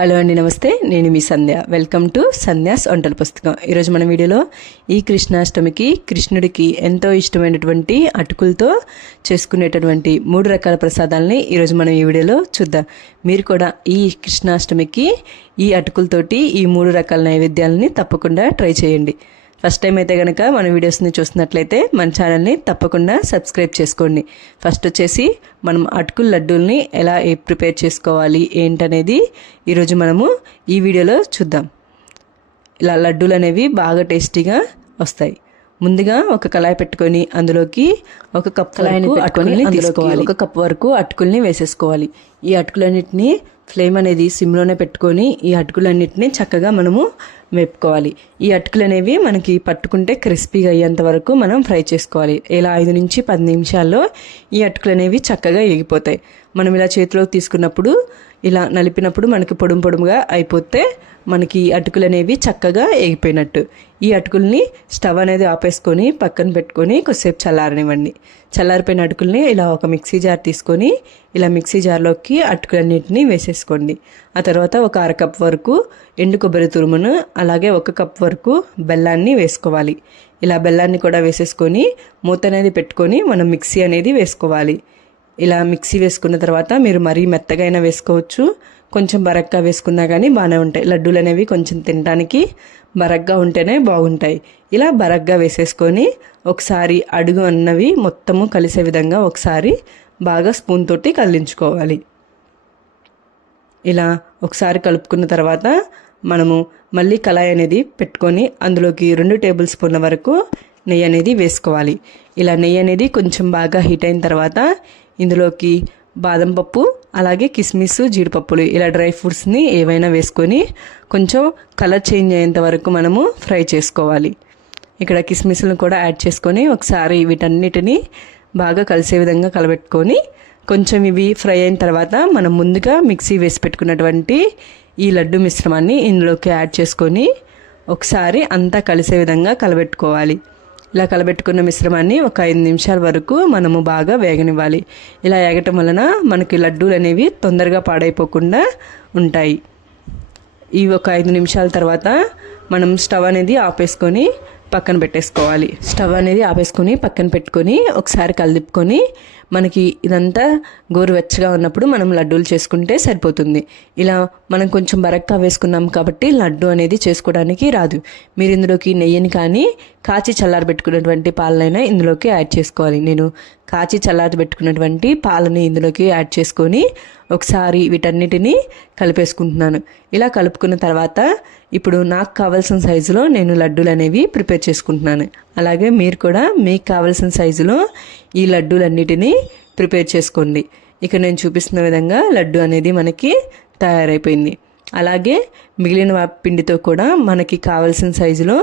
Hello అండి, నమస్తే. నేను మీ సంధ్య. వెల్కమ్ టు సంధ్యాస్ వంటల పుస్తకం. ఈరోజు మన వీడియోలో ఈ కృష్ణాష్టమికి కృష్ణుడికి ఎంతో ఇష్టమైనటువంటి అటుకులతో చేసుకునేటటువంటి 3 రకాల ప్రసాదాలని ఈరోజు మనం ఈ వీడియోలో చూద్దాం. మీరు కూడా ఈ కృష్ణాష్టమికి ఈ అటుకులతోటి ఈ 3 రకాల నైవేద్యాలని తప్పకుండా ట్రై చేయండి. ఫస్ట్ టైం అయితే కనుక మన వీడియోస్ని చూస్తున్నట్లయితే మన ఛానల్ని తప్పకుండా సబ్స్క్రైబ్ చేసుకోండి. ఫస్ట్ వచ్చేసి మనం అటుకుల లడ్డూల్ని ఎలా ప్రిపేర్ చేసుకోవాలి ఏంటనేది ఈరోజు మనము ఈ వీడియోలో చూద్దాం. ఇలా లడ్డూలు అనేవి బాగా టేస్టీగా వస్తాయి. ముందుగా ఒక కళాయి పెట్టుకొని అందులోకి ఒక కప్ కళాయిని అటుకుల్ని తీసుకోవాలి. ఒక కప్ వరకు అటుకుల్ని వేసేసుకోవాలి. ఈ అటుకులన్నిటిని ఫ్లేమ్ అనేది సిమ్లోనే పెట్టుకొని ఈ అటుకులన్నిటిని చక్కగా మనము వేపుకోవాలి. ఈ అటుకులు అనేవి మనకి పట్టుకుంటే క్రిస్పీగా అయ్యేంత వరకు మనం ఫ్రై చేసుకోవాలి. ఇలా 5 నుంచి 10 నిమిషాల్లో ఈ అటుకులు అనేవి చక్కగా ఎగిపోతాయి. మనం ఇలా చేతిలోకి తీసుకున్నప్పుడు ఇలా నలిపినప్పుడు మనకి పొడుముగా అయిపోతే మనకి అటుకులు అనేవి చక్కగా ఎగిపోయినట్టు. ఈ అటుకుల్ని స్టవ్ అనేది ఆపేసుకొని పక్కన పెట్టుకొని కొద్దిసేపు చల్లారనివ్వండి. చల్లారిపోయిన అటుకుల్ని ఇలా ఒక మిక్సీ జార్ తీసుకొని ఇలా మిక్సీ జార్లోకి అటుకులన్నింటినీ వేసేసుకోండి. ఆ తర్వాత ఒక 1/2 కప్ వరకు ఎండు కొబ్బరి తురుమును అలాగే 1 కప్ వరకు బెల్లాన్ని వేసుకోవాలి. ఇలా బెల్లాన్ని కూడా వేసేసుకొని మూత అనేది పెట్టుకొని మనం మిక్సీ అనేది వేసుకోవాలి. ఇలా మిక్సీ వేసుకున్న తర్వాత మీరు మరీ మెత్తగా అయినా వేసుకోవచ్చు, కొంచెం బరగ్గా వేసుకున్నా కానీ బాగానే ఉంటాయి. లడ్డూలు అనేవి కొంచెం తినడానికి బరగ్గా ఉంటేనే బాగుంటాయి. ఇలా బరగ్గా వేసేసుకొని ఒకసారి అడుగు అన్నవి మొత్తము కలిసే విధంగా ఒకసారి బాగా స్పూన్ తోటి కదిలించుకోవాలి. ఇలా ఒకసారి కలుపుకున్న తర్వాత మనము మళ్ళీ కళాయి అనేది పెట్టుకొని అందులోకి 2 టేబుల్ స్పూన్ల వరకు నెయ్యి అనేది వేసుకోవాలి. ఇలా నెయ్యి అనేది కొంచెం బాగా హీట్ అయిన తర్వాత ఇందులోకి బాదం పప్పు అలాగే కిస్మిస్ జీడిపప్పులు ఇలా డ్రై ఫ్రూట్స్ని ఏవైనా వేసుకొని కొంచెం కలర్ చేంజ్ అయ్యేంత వరకు మనము ఫ్రై చేసుకోవాలి. ఇక్కడ కిస్మిస్లను కూడా యాడ్ చేసుకొని ఒకసారి వీటన్నిటిని బాగా కలిసే విధంగా కలబెట్టుకొని కొంచెం ఇవి ఫ్రై అయిన తర్వాత మనం ముందుగా మిక్సీ వేసి పెట్టుకున్నటువంటి ఈ లడ్డు మిశ్రమాన్ని ఇందులోకి యాడ్ చేసుకొని ఒకసారి అంతా కలిసే విధంగా కలబెట్టుకోవాలి. ఇలా కలబెట్టుకున్న మిశ్రమాన్ని ఒక 5 నిమిషాల వరకు మనము బాగా వేగనివ్వాలి. ఇలా వేగటం వలన మనకి లడ్డూలు అనేవి తొందరగా పాడైపోకుండా ఉంటాయి. ఈ ఒక 5 నిమిషాల తర్వాత మనం స్టవ్ అనేది ఆపేసుకొని పక్కన పెట్టేసుకోవాలి. స్టవ్ అనేది ఆపేసుకొని పక్కన పెట్టుకొని ఒకసారి కలిపుకొని మనకి ఇదంతా గోరువెచ్చగా ఉన్నప్పుడు మనం లడ్డూలు చేసుకుంటే సరిపోతుంది. ఇలా మనం కొంచెం బరక్కా వేసుకున్నాం కాబట్టి లడ్డు అనేది చేసుకోవడానికి రాదు. మీరు ఇందులోకి నెయ్యిని కానీ కాచి చల్లారబెట్టుకున్నటువంటి పాలనైనా ఇందులోకి యాడ్ చేసుకోవాలి. నేను కాచి చల్లారబెట్టుకున్నటువంటి పాలని ఇందులోకి యాడ్ చేసుకొని ఒకసారి వీటన్నిటిని కలిపేసుకుంటున్నాను. ఇలా కలుపుకున్న తర్వాత ఇప్పుడు నాకు కావాల్సిన సైజులో నేను లడ్డూలు అనేవి ప్రిపేర్ చేసుకుంటున్నాను. అలాగే మీరు కూడా మీకు కావాల్సిన సైజులో ఈ లడ్డూలన్నిటినీ ప్రిపేర్ చేసుకోండి. ఇక నేను చూపిస్తున్న విధంగా లడ్డు అనేది మనకి తయారైపోయింది. అలాగే మిగిలిన పిండితో కూడా మనకి కావాల్సిన సైజులో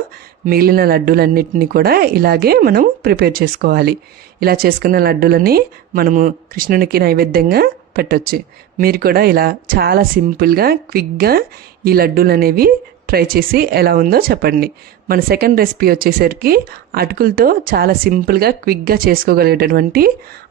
మిగిలిన లడ్డూలన్నిటిని కూడా ఇలాగే మనం ప్రిపేర్ చేసుకోవాలి. ఇలా చేసుకున్న లడ్డూలని మనము కృష్ణునికి నైవేద్యంగా పెట్టొచ్చు. మీరు కూడా ఇలా చాలా సింపుల్గా క్విక్గా ఈ లడ్డూలు అనేవి ట్రై చేసి ఎలా ఉందో చెప్పండి. మన సెకండ్ రెసిపీ వచ్చేసరికి అటుకులతో చాలా సింపుల్గా క్విక్గా చేసుకోగలిగేటటువంటి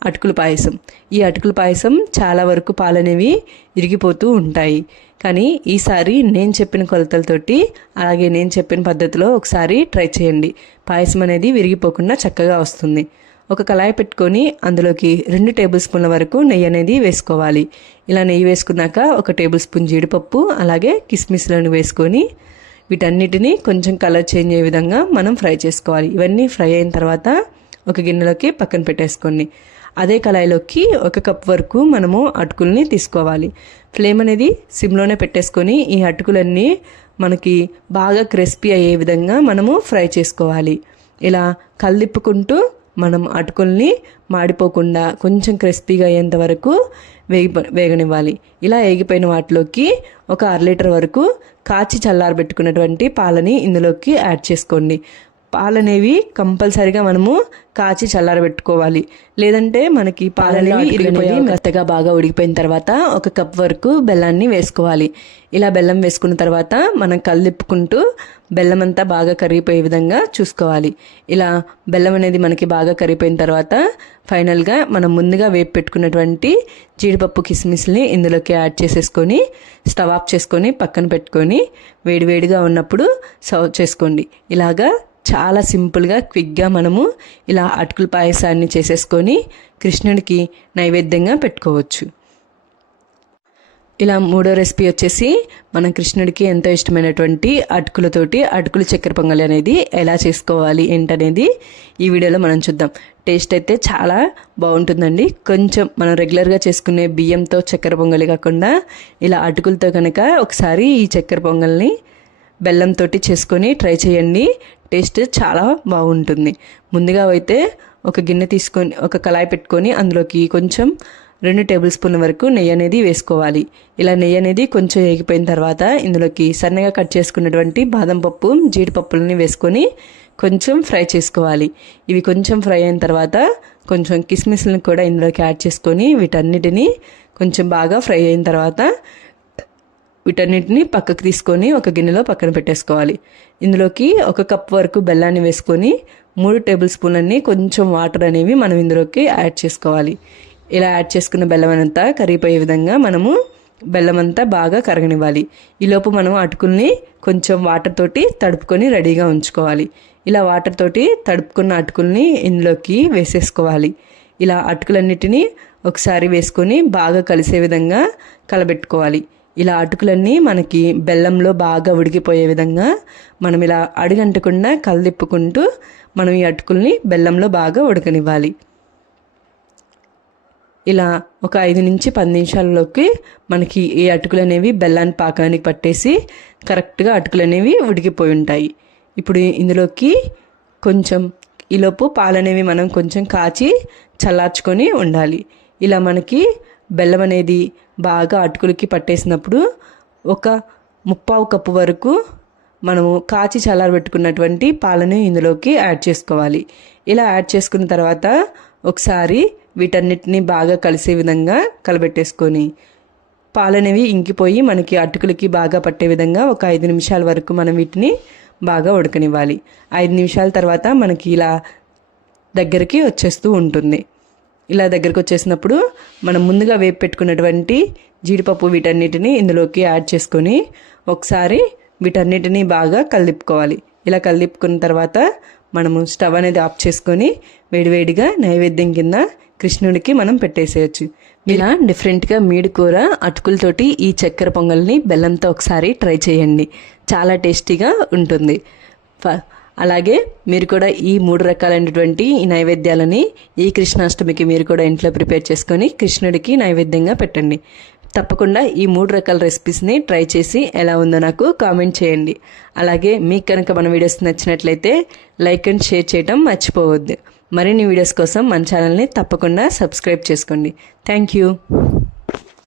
అటుకుల పాయసం. ఈ అటుకుల పాయసం చాలా వరకు పాలనేవి ఇరిగిపోతూ ఉంటాయి. కానీ ఈసారి నేను చెప్పిన కొలతలతోటి అలాగే నేను చెప్పిన పద్ధతిలో ఒకసారి ట్రై చేయండి. పాయసం అనేది విరిగిపోకుండా చక్కగా వస్తుంది. ఒక కళాయి పెట్టుకొని అందులోకి 2 టేబుల్ స్పూన్ల వరకు నెయ్యి అనేది వేసుకోవాలి. ఇలా నెయ్యి వేసుకున్నాక 1 టేబుల్ స్పూన్ జీడిపప్పు అలాగే కిస్మిస్లను వేసుకొని వీటన్నిటిని కొంచెం కలర్ చేంజ్ అయ్యే విధంగా మనం ఫ్రై చేసుకోవాలి. ఇవన్నీ ఫ్రై అయిన తర్వాత ఒక గిన్నెలోకి పక్కన పెట్టేసుకోండి. అదే కళాయిలోకి 1 కప్ వరకు మనము అటుకుల్ని తీసుకోవాలి. ఫ్లేమ్ అనేది సిమ్లోనే పెట్టేసుకొని ఈ అటుకులన్నీ మనకి బాగా క్రిస్పీ అయ్యే విధంగా మనము ఫ్రై చేసుకోవాలి. ఇలా కల్దిప్పుకుంటూ మనం అటుకుల్ని మాడిపోకుండా కొంచెం క్రిస్పీగా అయ్యేంత వరకు వేగనివ్వాలి. ఇలా వేగిపోయిన వాటిలోకి ఒక 1/2 లీటర్ వరకు కాచి చల్లారబెట్టుకున్నటువంటి పాలని ఇందులోకి యాడ్ చేసుకోండి. పాలనేవి కంపల్సరిగా మనము కాచి చల్లారబెట్టుకోవాలి. లేదంటే మనకి పాలనేవి ఇరిగిపోయి మెత్తగా బాగా ఉడికిపోయిన తర్వాత 1 కప్ వరకు బెల్లాన్ని వేసుకోవాలి. ఇలా బెల్లం వేసుకున్న తర్వాత మనం కలిపుకుంటూ బెల్లం అంతా బాగా కరిగిపోయే విధంగా చూసుకోవాలి. ఇలా బెల్లం అనేది మనకి బాగా కరిగిపోయిన తర్వాత ఫైనల్గా మనం ముందుగా వేపు పెట్టుకున్నటువంటి జీడిపప్పు కిస్మిస్ని ఇందులోకి యాడ్ చేసేసుకొని స్టవ్ ఆఫ్ చేసుకొని పక్కన పెట్టుకొని వేడివేడిగా ఉన్నప్పుడు సర్వ్ చేసుకోండి. ఇలాగా చాలా సింపుల్గా క్విక్గా మనము ఇలా అటుకుల పాయసాన్ని చేసేసుకొని కృష్ణుడికి నైవేద్యంగా పెట్టుకోవచ్చు. ఇలా మూడో రెసిపీ వచ్చేసి మన కృష్ణుడికి ఎంతో ఇష్టమైనటువంటి అటుకులతోటి అటుకులు చక్కెర పొంగలి అనేది ఎలా చేసుకోవాలి ఏంటనేది ఈ వీడియోలో మనం చూద్దాం. టేస్ట్ అయితే చాలా బాగుంటుందండి. కొంచెం మనం రెగ్యులర్గా చేసుకునే బియ్యంతో చక్కెర పొంగలి కాకుండా ఇలా అటుకులతో కనుక ఒకసారి ఈ చక్కెర పొంగల్ని బెల్లంతో చేసుకొని ట్రై చేయండి. టేస్ట్ చాలా బాగుంటుంది. ముందుగా అయితే ఒక గిన్నె తీసుకొని ఒక కళాయి పెట్టుకొని అందులోకి కొంచెం 2 టేబుల్ స్పూన్ల వరకు నెయ్యి అనేది వేసుకోవాలి. ఇలా నెయ్యి అనేది కొంచెం వేగిపోయిన తర్వాత ఇందులోకి సన్నగా కట్ చేసుకున్నటువంటి బాదం పప్పు జీడిపప్పులని వేసుకొని కొంచెం ఫ్రై చేసుకోవాలి. ఇవి కొంచెం ఫ్రై అయిన తర్వాత కొంచెం కిస్మిస్లను కూడా ఇందులోకి యాడ్ చేసుకొని వీటన్నిటిని కొంచెం బాగా ఫ్రై అయిన తర్వాత వీటన్నిటిని పక్కకు తీసుకొని ఒక గిన్నెలో పక్కన పెట్టేసుకోవాలి. ఇందులోకి 1 కప్ వరకు బెల్లాన్ని వేసుకొని 3 టేబుల్ స్పూన్లన్నీ కొంచెం వాటర్ అనేవి మనం ఇందులోకి యాడ్ చేసుకోవాలి. ఇలా యాడ్ చేసుకున్న బెల్లం అంతా కరిగిపోయే విధంగా మనము బెల్లం అంతా బాగా కరగనివ్వాలి. ఈలోపు మనం అటుకుల్ని కొంచెం వాటర్ తోటి తడుపుకొని రెడీగా ఉంచుకోవాలి. ఇలా వాటర్ తోటి తడుపుకున్న అటుకుల్ని ఇందులోకి వేసేసుకోవాలి. ఇలా అటుకులన్నిటినీ ఒకసారి వేసుకొని బాగా కలిసే విధంగా కలబెట్టుకోవాలి. ఇలా అటుకులన్నీ మనకి బెల్లంలో బాగా ఉడికిపోయే విధంగా మనం ఇలా అడుగంటకుండా కలదిప్పుకుంటూ మనం ఈ అటుకుల్ని బెల్లంలో బాగా ఉడకనివ్వాలి. ఇలా ఒక 5 నుంచి 10 నిమిషాలలోకి మనకి ఈ అటుకులు అనేవి బెల్లాన్ని పాకానికి పట్టేసి కరెక్ట్గా అటుకులు అనేవి ఉడికిపోయి ఉంటాయి. ఇప్పుడు ఇందులోకి కొంచెం ఈలోపు పాలనేవి మనం కొంచెం కాచి చల్లార్చుకొని ఉండాలి. ఇలా మనకి బెల్లం అనేది బాగా అటుకులకి పట్టేసినప్పుడు ఒక 1/4 కప్పు వరకు మనము కాచి చల్లారబెట్టుకున్నటువంటి పాలను ఇందులోకి యాడ్ చేసుకోవాలి. ఇలా యాడ్ చేసుకున్న తర్వాత ఒకసారి వీటన్నిటిని బాగా కలిసే విధంగా కలబెట్టేసుకొని పాలనేవి ఇంకిపోయి మనకి అటుకులకి బాగా పట్టే విధంగా ఒక 5 నిమిషాల వరకు మనం వీటిని బాగా ఉడకనివ్వాలి. 5 నిమిషాల తర్వాత మనకి ఇలా దగ్గరికి వచ్చేస్తూ ఉంటుంది. ఇలా దగ్గరికి వచ్చేసినప్పుడు మనం ముందుగా వేపు పెట్టుకున్నటువంటి జీడిపప్పు వీటన్నిటిని ఇందులోకి యాడ్ చేసుకొని ఒకసారి వీటన్నిటిని బాగా కలిపుకోవాలి. ఇలా కలిపుకున్న తర్వాత మనము స్టవ్ అనేది ఆఫ్ చేసుకొని వేడివేడిగా నైవేద్యం కింద కృష్ణుడికి మనం పెట్టేసేయచ్చు. ఇలా డిఫరెంట్గా మీడి కూర అటుకులతోటి ఈ చక్కెర పొంగల్ని బెల్లంతో ఒకసారి ట్రై చేయండి. చాలా టేస్టీగా ఉంటుంది. అలాగే మీరు కూడా ఈ 3 రకాలైనటువంటి ఈ నైవేద్యాలని ఈ కృష్ణాష్టమికి మీరు కూడా ఇంట్లో ప్రిపేర్ చేసుకొని కృష్ణుడికి నైవేద్యంగా పెట్టండి. తప్పకుండా ఈ 3 రకాల రెసిపీస్ని ట్రై చేసి ఎలా ఉందో నాకు కామెంట్ చేయండి. అలాగే మీకు కనుక మన వీడియోస్ నచ్చినట్లయితే లైక్ అండ్ షేర్ చేయడం మర్చిపోవద్దు. మరిన్ని వీడియోస్ కోసం మన ఛానల్ని తప్పకుండా సబ్స్క్రైబ్ చేసుకోండి. Thank you.